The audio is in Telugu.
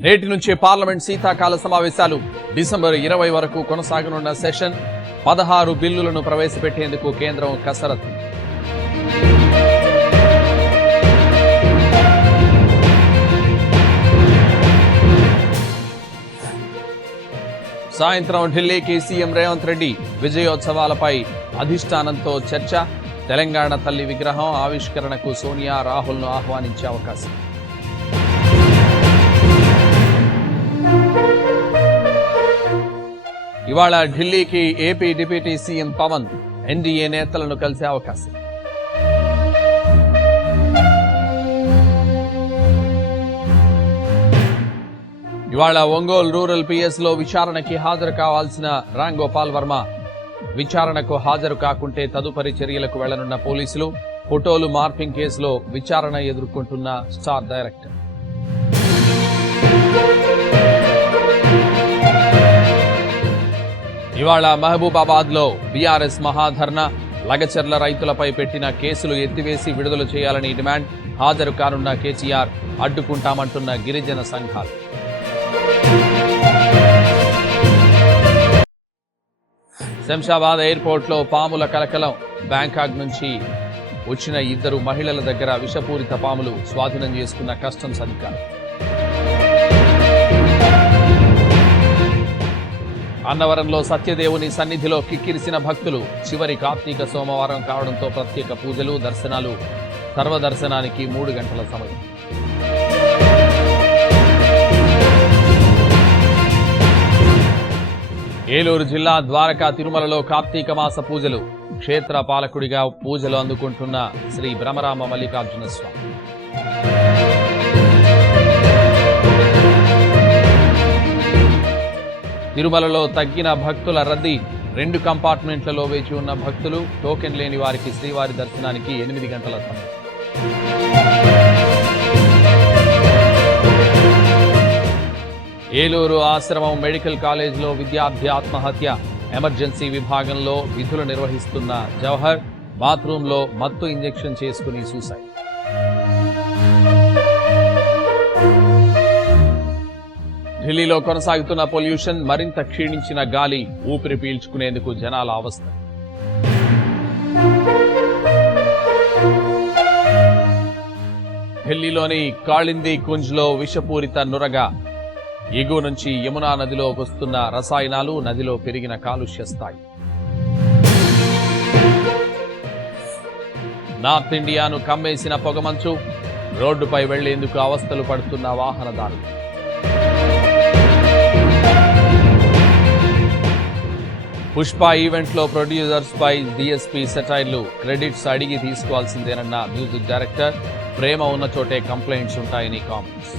నేటి నుంచి పార్లమెంట్ శీతాకాల సమావేశాలు డిసెంబర్ 20 వరకు కొనసాగనున్న సెషన్ 16 బిల్లులను ప్రవేశపెట్టేందుకు కేంద్రం కసరత్తు. సాయంత్రం ఢిల్లీకి సీఎం రేవంత్ రెడ్డి విజయోత్సవాలపై అధిష్టానంతో చర్చ. తెలంగాణ తల్లి విగ్రహం ఆవిష్కరణకు సోనియా రాహుల్ను ఆహ్వానించే అవకాశం. ఇవాళ ఢిల్లీకి AP deputy CM Pawan NDA నేతలను కలిసే అవకాశం. ఇవాళ ఒంగోలు రూరల్ పిఎస్ లో విచారణకి హాజరు కావాల్సిన రామ్ గోపాల్ వర్మ విచారణకు హాజరు కాకుంటే తదుపరి చర్యలకు వెళ్లనున్న పోలీసులు. ఫోటోలు మార్పింగ్ కేసులో విచారణ ఎదుర్కొంటున్న స్టార్ డైరెక్టర్. ఇవాళ మహబూబాబాద్ లో బీఆర్ఎస్ మహాధర్నా. లగచర్ల రైతులపై పెట్టిన కేసులు ఎత్తివేసి విడుదల చేయాలని డిమాండ్. హాజరు కానున్న కేసీఆర్, అడ్డుకుంటామంటున్న గిరిజన సంఘాలు. శంషాబాద్ ఎయిర్పోర్ట్ లో పాముల కలకలం. బ్యాంకాక్ నుంచి వచ్చిన 2 మహిళల దగ్గర విషపూరిత పాములు స్వాధీనం చేసుకున్న కస్టమ్స్ అధికారులు. అన్నవరంలో సత్యదేవుని సన్నిధిలో కిక్కిరిసిన భక్తులు. చివరి కార్తీక సోమవారం కావడంతో ప్రత్యేక పూజలు, దర్శనాలు. సర్వదర్శనానికి 3 గంటల సమయం. ఏలూరు జిల్లా ద్వారకా తిరుమలలో కార్తీక మాస పూజలు. క్షేత్ర పాలకుడిగా పూజలు అందుకుంటున్న శ్రీ బ్రహ్మరామ మల్లికార్జున స్వామి. తిరుమలలో తగ్గిన భక్తుల రద్దీ. 2 కంపార్ట్మెంట్లలో వేచి ఉన్న భక్తులు. టోకెన్ లేని వారికి శ్రీవారి దర్శనానికి 8 గంటల సమయం. ఏలూరు ఆశ్రమం మెడికల్ కాలేజ్లో విద్యార్థి ఆత్మహత్య. ఎమర్జెన్సీ విభాగంలో విధులు నిర్వహిస్తున్న జవహర్ బాత్రూంలో మత్తు ఇంజెక్షన్ చేసుకుని సూసైడ్. ఢిల్లీలో కొనసాగుతున్న పొల్యూషన్. మరింత క్షీణించిన గాలి. ఊపిరి పీల్చుకునేందుకు జనాల అవస్థ. ఢిల్లీలోని కాళింది కుంజ్లో విషపూరిత నురగ. ఎగువ నుంచి యమునా నదిలో వస్తున్న రసాయనాలు. నదిలో పెరిగిన కాలుష్య స్థాయి. నార్త్ ఇండియాను కమ్మేసిన పొగమంచు. రోడ్డుపై వెళ్లేందుకు అవస్థలు పడుతున్న వాహనదారులు. పుష్ప ఈవెంట్లో ప్రొడ్యూసర్స్ పై డీఎస్పీ సెటైర్లు. క్రెడిట్స్ అడిగి తీసుకోవాల్సిందేనన్న మ్యూజిక్ డైరెక్టర్. ప్రేమ ఉన్న చోటే కంప్లైంట్స్ ఉంటాయని కామెంట్స్.